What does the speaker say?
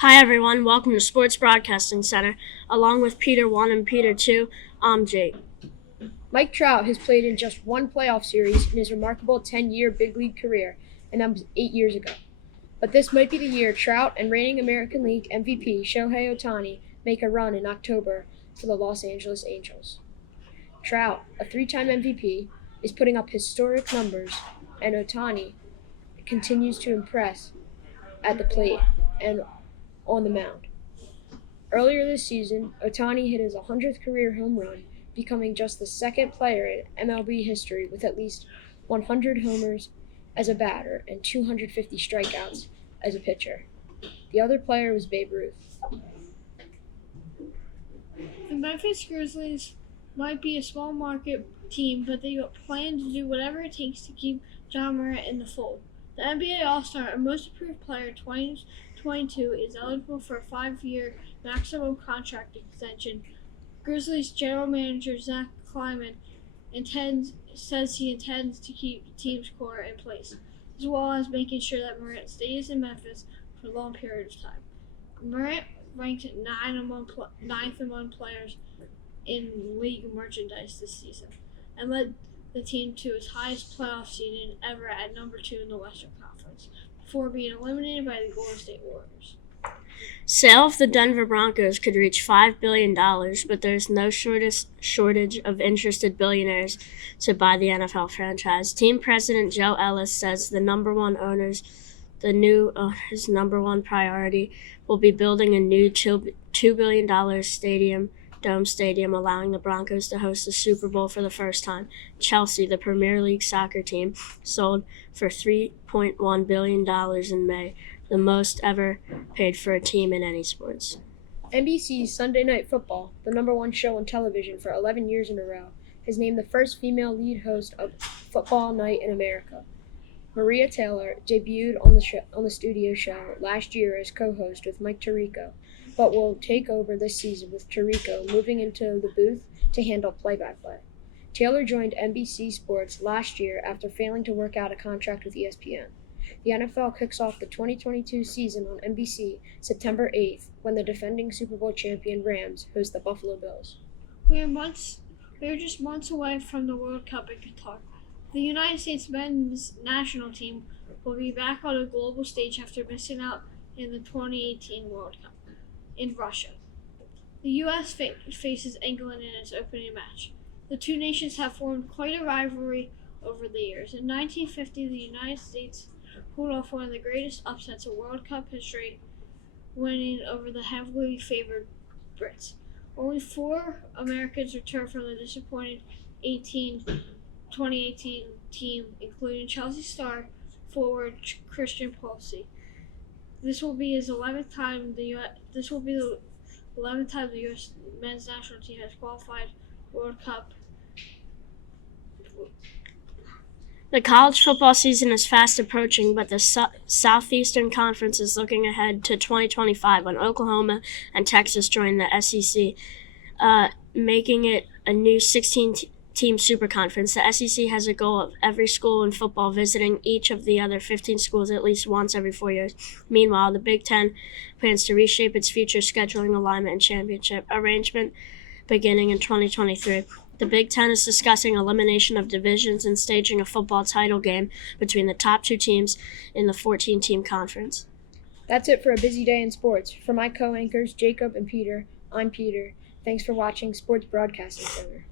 Hi everyone, welcome to Sports Broadcasting Center. Along with Peter 1 and Peter 2, I'm Jake. Mike Trout has played in just one playoff series in his remarkable 10-year big league career, and that was 8 years ago. But this might be the year Trout and reigning American League MVP Shohei Ohtani make a run in October for the Los Angeles Angels. Trout, a three-time MVP, is putting up historic numbers, and Ohtani continues to impress at the plate and on the mound. Earlier this season, Ohtani hit his 100th career home run, becoming just the second player in MLB history with at least 100 homers as a batter and 250 strikeouts as a pitcher. The other player was Babe Ruth. The Memphis Grizzlies might be a small market team, but they plan to do whatever it takes to keep John Morant in the fold. The NBA All-Star and Most Improved Player 2022 is eligible for a 5-year maximum contract extension. Grizzlies general manager Zach Kleiman says he intends to keep the team's core in place, as well as making sure that Morant stays in Memphis for a long period of time. Morant ranked ninth among players in league merchandise this season, and led the team to its highest playoff seeding ever at number 2 in the Western Conference, before being eliminated by the Golden State Warriors. Sale of the Denver Broncos could reach $5 billion, but there's no shortage of interested billionaires to buy the NFL franchise. Team president Joe Ellis says the new owner's number one priority will be building a new $2 billion dome stadium, allowing the Broncos to host the Super Bowl for the first time. Chelsea, the Premier League soccer team, sold for $3.1 billion in May, the most ever paid for a team in any sports. NBC's Sunday Night Football, the number one show on television for 11 years in a row, has named the first female lead host of Football Night in America. Maria Taylor debuted on the studio show last year as co-host with Mike Tirico, but will take over this season with Tirico moving into the booth to handle play-by-play. Taylor joined NBC Sports last year after failing to work out a contract with ESPN. The NFL kicks off the 2022 season on NBC September 8th when the defending Super Bowl champion Rams host the Buffalo Bills. We are just months away from the World Cup in Qatar. The United States men's national team will be back on a global stage after missing out in the 2018 World Cup in Russia. The U.S. faces England in its opening match. The two nations have formed quite a rivalry over the years. In 1950, the United States pulled off one of the greatest upsets in World Cup history, winning over the heavily favored Brits. Only 4 Americans returned from the disappointing 2018 team, including Chelsea star forward Christian Pulisic. This will be the 11th time the U.S. men's national team has qualified World Cup. The college football season is fast approaching, but the Southeastern Conference is looking ahead to 2025 when Oklahoma and Texas join the SEC, making it a new 16-team super conference. The SEC has a goal of every school in football visiting each of the other 15 schools at least once every 4 years. Meanwhile, the Big Ten plans to reshape its future scheduling alignment and championship arrangement beginning in 2023. The Big Ten is discussing elimination of divisions and staging a football title game between the top 2 teams in the 14-team conference. That's it for a busy day in sports. For my co-anchors, Jacob and Peter, I'm Peter. Thanks for watching Sports Broadcasting Center.